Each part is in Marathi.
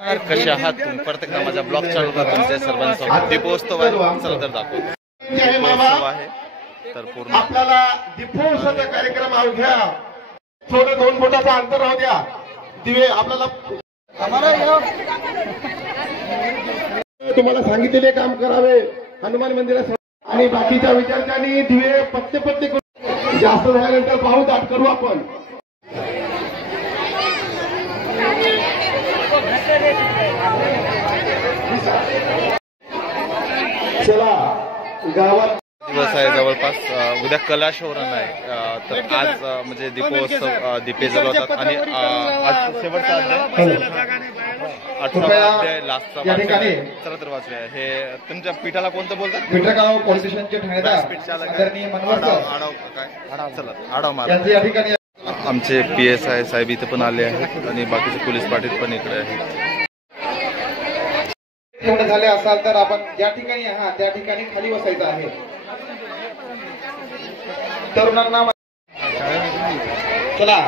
कसे आहात तुम्ही? परत एकदा माझ्या ब्लॉग चॅनलवर तुमच्या सर्वांचं दीपोत्सव आहे. चला तर दाखवतो. दीपोत्सव आहे तर पूर्ण आपल्याला दीपोत्सवाचा कार्यक्रम घ्या. थोडं 2 फुटाचं अंतर राहू द्या. दिवे आपल्याला तुम्हाला सांगितलेले काम करावे. हनुमान मंदिरात आणि बाकीच्या विद्यार्थ्यांनी दिवे पत्ते करून जास्त झाल्यानंतर पाहू दाट करू आपण. चला गावात दिवस आहे जवळपास. उद्या कलाशोरण आहे. तर आज म्हणजे दीपोत्सव दीपे जळवतात आणि आज शेवटचा अध्याय 18वा अध्याय लास्टचा चला तर वाचूया. हे तुमच्या पीठाला कोणतं बोलतात? पिठरगाव पोलीस स्टेशनचे ठाणेदार चला आढाव मारा. आमचे PSI साहेब इथे पण आले आहेत आणि बाकीचे पोलीस पाटील पण इकडे आहेत. एवढे झाले असाल तर आपण ज्या ठिकाणी आहात त्या ठिकाणी खाली बसायचं आहे. तरुणांना चला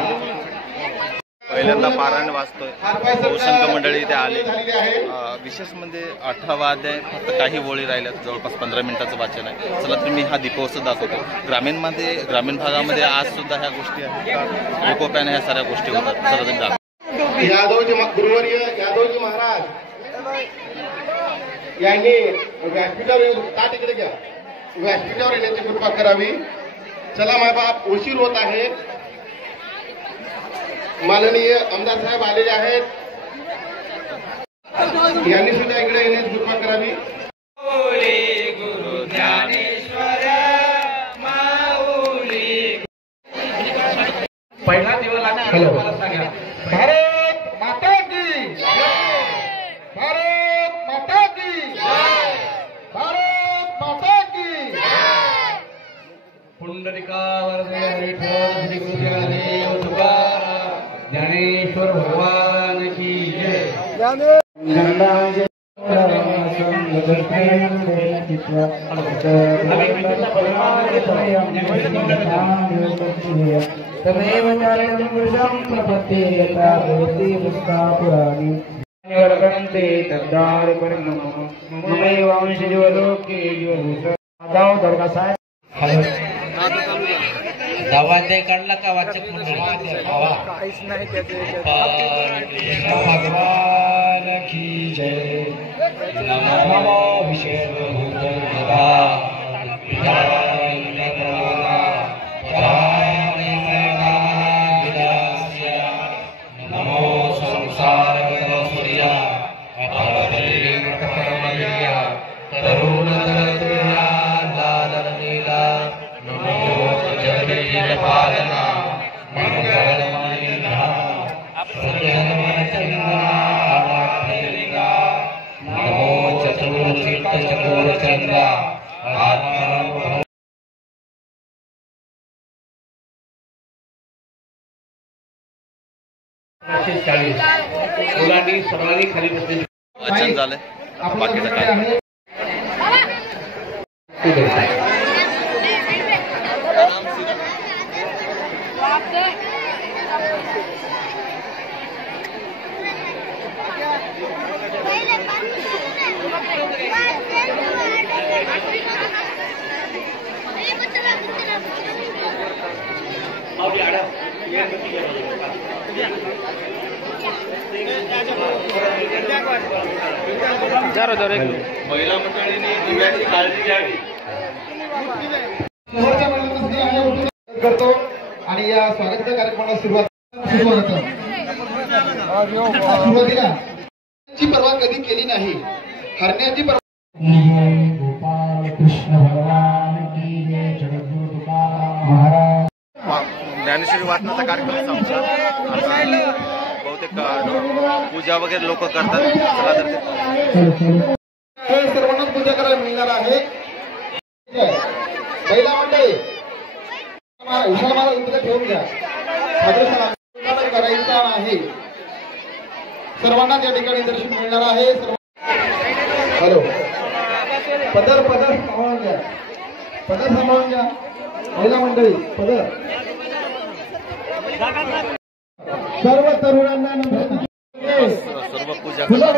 पहिल्यांदा पारायण वाचतोय. बहुसंख्य मंडळी इथे आले. विशेष म्हणजे 18वा अध्याय फक्त काही ओळी राहिल्या. जवळपास 15 मिनिटाचं वाचन आहे. चला तर मी हा दीपोत्सव दाखवतो. ग्रामीण भागामध्ये आज सुद्धा ह्या गोष्टी आहेत. एकोप्याने ह्या साऱ्या गोष्टी होतात. चला तर दाखव. यादवजी गुरुवर्य यादवजी महाराज यांनी व्यासपीठावर का तिकडे घ्या व्यासपीठावर येण्याची कृपा करावी. चला मायबाप उशीर होत आहे. माननीय आमदार साहेब आलेले आहेत. यांनी सुद्धा इकडे येण्याची कृपा करावी. गुरु ज्ञानेश्वर माऊली. पहिला दिवस मला सांगा. भारत माता की भारत माता की भारत माता की. पुंडलिकावर श्री गुरुदेव तुकाराम ज्ञानेश्वर भगवान की जय. दवादे काढला का वाचक काहीच नाही. भगवान की जय. नमो नमो संसार सूर्या तरुण लाल नीला. नमो जगदीश पालना मंगलमयना नमो चतुर्चित्त चतुर्चंद्रा आत्मा. मुलांनी सर्वांनी खाली बसले. वाचन झालंय. बाकीचं काय महिला मंडळींनी दिव्याची काळजी घ्यावी. करतो आणि या स्वागताच्या कार्यक्रमाला सुरुवातीला पर्वा कधी केली नाही. हरण्याची पर्वा गोपाळ कृष्ण भगवान की जय. जगद्गुरु तुकाराम महाराज. ज्ञानेश्वरी वाचनाचा कार्यक्रम संपला. बहुतेक पूजा वगैरे लोक करतात. चला तर सर्वांनाच पूजा करायला मिळणार आहे. महिला मंडळी विशाल महाराज इकडे ठेवून घ्या. करायचा आहे. सर्वांना त्या ठिकाणी दर्शन मिळणार आहे. हॅलो पदर सांभाळून घ्या. पदर सांभाळून घ्या. महिला मंडळी पदर. सर्व तरुणांना सर्व पूजा करतात.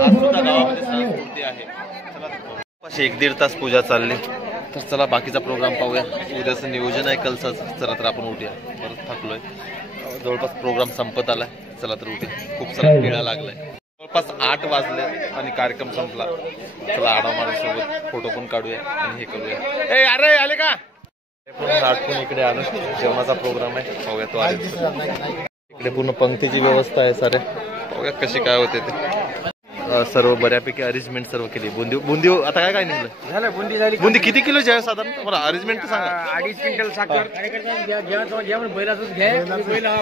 आज सुद्धा गावामध्ये संस्कृती आहे. चला 1-1.5 तास पूजा चालली. तर चला बाकीचा प्रोग्राम पाहूया. उद्याचं नियोजन आहे कलसाच. चला तर आपण उठूया. परत थकलोय. जवळपास प्रोग्राम संपत आलाय. चला तर उठूया. खूप सारा पिळा लागलाय. जवळपास 8 वाजले आणि कार्यक्रम संपला. चला आडामाडासोबत फोटो पण काढूया आणि हे करूया. ए अरे आले का? आटपून इकडे आलो. जेवणाचा प्रोग्राम आहे. पाहूया तो आले. इकडे पूर्ण पंक्तीची व्यवस्था आहे. सारे पाहूया कशी काय होते ते. सर्व बऱ्यापैकी अरेंजमेंट सर्व केली. बुंदी आता काय काय निघलं झालं बुंदी झाली. बुंदी किती किलोची आहे साधारण? मला अरेंजमेंट तर सांगा. 2.5 क्विंटल साखर जेवण बैलाच घ्या.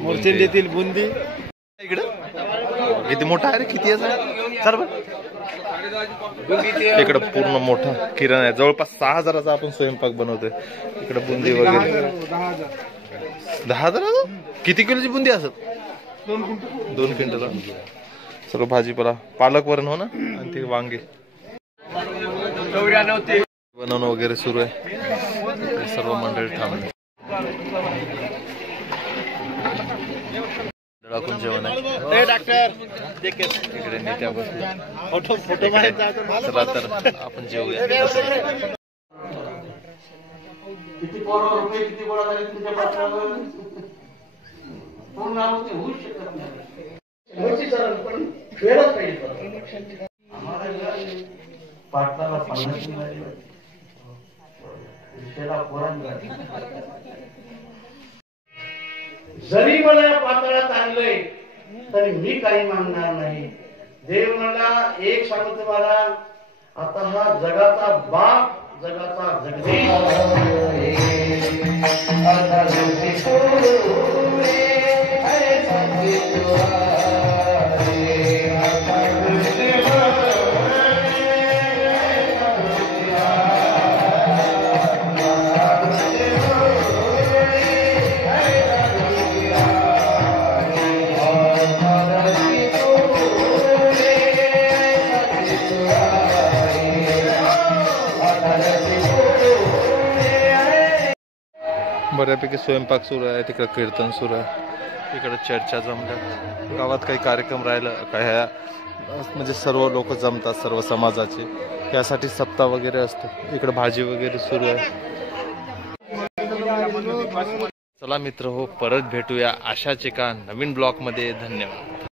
मोर्चे देतील बुंदी इकडं किती मोठा आहे रे? किती आहे सर्व? इकडं पूर्ण मोठा किराणा आहे. जवळपास 6,000चा आपण स्वयंपाक बनवतोय. इकडे बुंदी वगैरे 10,000. किती किलोची बुंदी असत? 2 क्विंटल. सर्व भाजीपाला पालक वरण हो ना आणि ते वांगे बनवणं वगैरे सुरू आहे. सर्व मंडळी थांबले. दळाकून जेवण आहे. इकडे नेत्या बसल्या. चला तर आपण जेवूया. किती रुपये किती गोळा झाले तुमच्या पात्रावर पूर्ण होऊ शकत नाही. पण वेळच पाहिजे. पाटलाला जरी मला या पात्रात आणलंय तरी मी काही मागणार नाही. देव मला एक सांगतो तुम्हाला, आता हा जगाचा बाप, जगाचा जगदीश बऱ्यापैकी स्वयंपाक सुरू आहे. तिकडे कीर्तन सुरू आहे. इकडे चर्चा जमल्या. गावात काही कार्यक्रम राहिलं काय ह्या म्हणजे सर्व लोक जमतात सर्व समाजाचे. यासाठी सप्ताह वगैरे असतो. इकडे भाजी वगैरे सुरू आहे. चला मित्र हो, परत भेटूया अशाच एका नवीन ब्लॉग मध्ये. धन्यवाद.